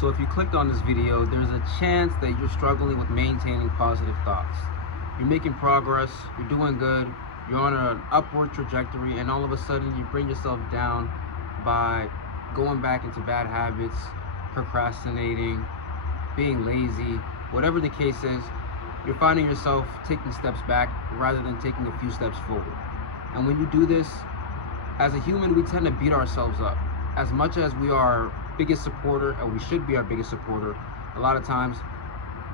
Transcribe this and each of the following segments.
So if you clicked on this video, there's a chance that you're struggling with maintaining positive thoughts. You're making progress, you're doing good, you're on an upward trajectory, and all of a sudden you bring yourself down by going back into bad habits, procrastinating, being lazy, whatever the case is. You're finding yourself taking steps back rather than taking a few steps forward. And when you do this, as a human, we tend to beat ourselves up. As much as we are our biggest supporter, or we should be our biggest supporter, a lot of times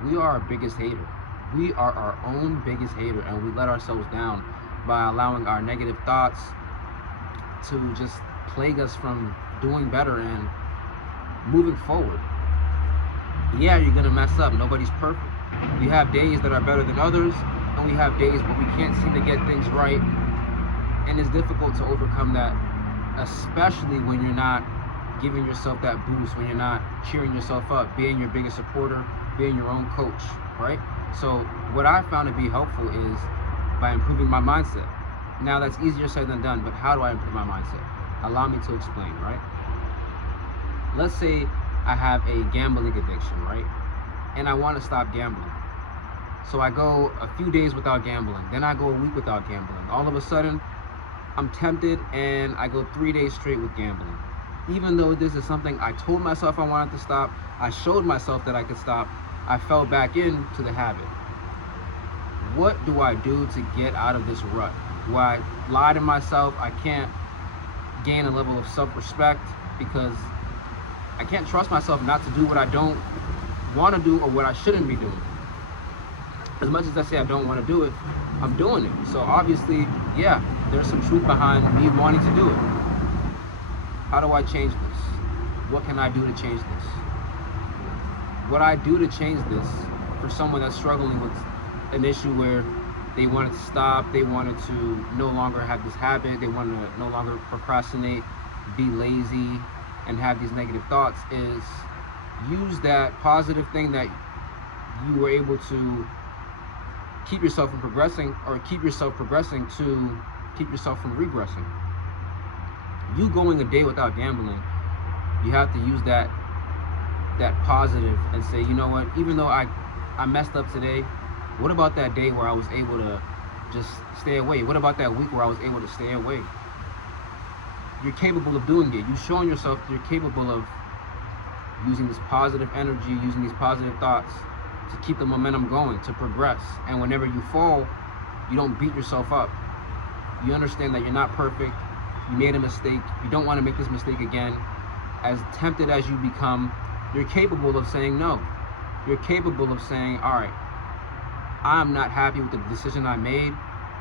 we are our biggest hater. We are our own biggest hater, and we let ourselves down by allowing our negative thoughts to just plague us from doing better and moving forward. Yeah, you're gonna mess up. Nobody's perfect. We have days that are better than others, and we have days where we can't seem to get things right, and it's difficult to overcome that, especially when you're not giving yourself that boost, when you're not cheering yourself up, being your biggest supporter, being your own coach, right? So what I found to be helpful is by improving my mindset. Now that's easier said than done, but how do I improve my mindset? Allow me to explain, right? Let's say I have a gambling addiction, right? And I want to stop gambling. So I go a few days without gambling, then I go a week without gambling. All of a sudden, I'm tempted and I go 3 days straight with gambling. Even though this is something I told myself I wanted to stop, I showed myself that I could stop, I fell back into the habit. What do I do to get out of this rut? Do I lie to myself? I can't gain a level of self-respect because I can't trust myself not to do what I don't want to do or what I shouldn't be doing. As much as I say I don't want to do it, I'm doing it. So obviously, yeah, there's some truth behind me wanting to do it. How do I change this? What can I do to change this? What I do to change this for someone that's struggling with an issue where they wanted to stop, they wanted to no longer have this habit, they wanted to no longer procrastinate, be lazy, and have these negative thoughts, is use that positive thing that you were able to keep yourself from progressing, or keep yourself progressing to keep yourself from regressing. You going a day without gambling, you have to use that positive and say, you know what, even though I messed up today, what about that day where I was able to just stay away? What about that week where I was able to stay away? You're capable of doing it. You're showing yourself you're capable of using this positive energy, using these positive thoughts to keep the momentum going, to progress. And whenever you fall, you don't beat yourself up. You understand that you're not perfect. You made a mistake. You don't want to make this mistake again. As tempted as you become, you're capable of saying no. You're capable of saying, all right, I'm not happy with the decision I made,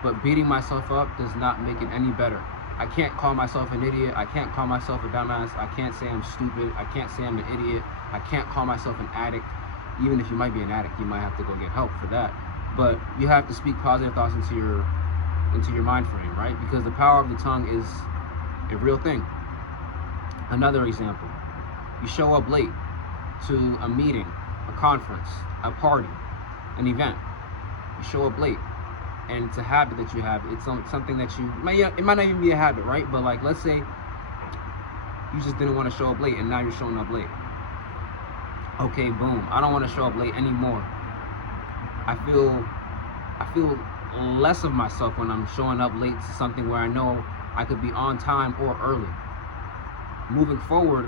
but beating myself up does not make it any better. I can't call myself an idiot. I can't call myself a dumbass. I can't say I'm stupid. I can't say I'm an idiot. I can't call myself an addict. Even if you might be an addict, you might have to go get help for that. But you have to speak positive thoughts into your mind frame, right? Because the power of the tongue is a real thing. Another example, you show up late to a meeting, a conference, a party, an event. You show up late, and it's a habit that you have. It's something that it might not even be a habit, right? But like, let's say you just didn't want to show up late, and now you're showing up late. Okay, boom, I don't want to show up late anymore. I feel less of myself when I'm showing up late to something where I know I could be on time or early. Moving forward,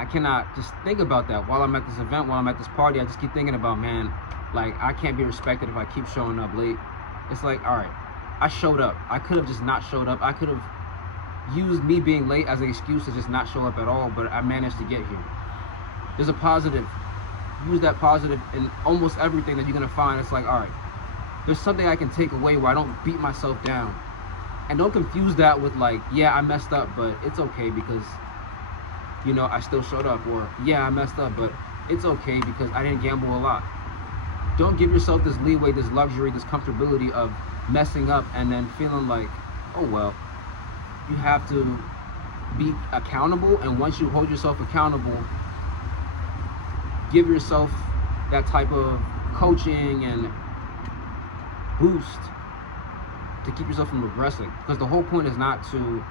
I cannot just think about that while I'm at this event, while I'm at this party. I just keep thinking about, man, like, I can't be respected if I keep showing up late. It's like, all right, I showed up. I could have just not showed up. I could have used me being late as an excuse to just not show up at all, but I managed to get here. There's a positive. Use that positive in almost everything that you're going to find. It's like, all right, there's something I can take away where I don't beat myself down. And don't confuse that with like, yeah, I messed up, but it's okay because, you know, I still showed up. Or, yeah, I messed up, but it's okay because I didn't gamble a lot. Don't give yourself this leeway, this luxury, this comfortability of messing up and then feeling like, oh, well. You have to be accountable, and once you hold yourself accountable, give yourself that type of coaching and boost to keep yourself from regressing. Because the whole point is not to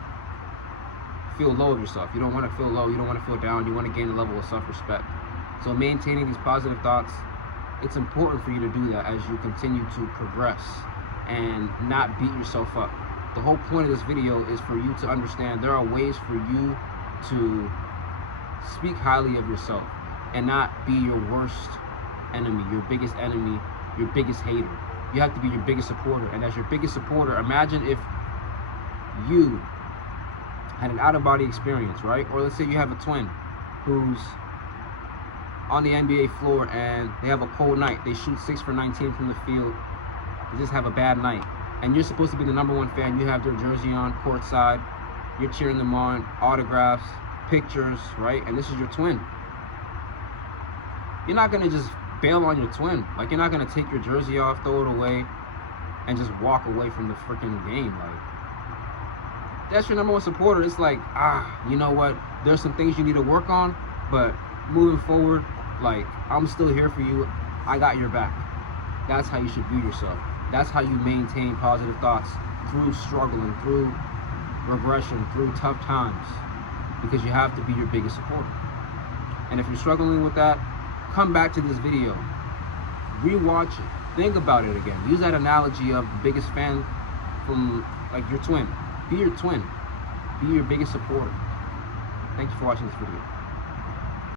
feel low of yourself. You don't want to feel low. You don't want to feel down. You want to gain a level of self-respect. So maintaining these positive thoughts, it's important for you to do that as you continue to progress and not beat yourself up. The whole point of this video is for you to understand there are ways for you to speak highly of yourself and not be your worst enemy, your biggest enemy, your biggest hater. You have to be your biggest supporter. And as your biggest supporter, imagine if you had an out-of-body experience, right? Or let's say you have a twin who's on the NBA floor and they have a cold night. They shoot 6 for 19 from the field. They just have a bad night. And you're supposed to be the #1 fan. You have their jersey on courtside. You're cheering them on, autographs, pictures, right? And this is your twin. You're not gonna just bail on your twin. Like, you're not gonna take your jersey off, throw it away, and just walk away from the freaking game. Like, that's your #1 supporter. It's like, you know what? There's some things you need to work on, but moving forward, like, I'm still here for you. I got your back. That's how you should view yourself. That's how you maintain positive thoughts through struggling, through regression, through tough times, because you have to be your biggest supporter. And if you're struggling with that, come back to this video, rewatch it, think about it again. Use that analogy of the biggest fan from, like, your twin. Be your twin. Be your biggest supporter. Thank you for watching this video.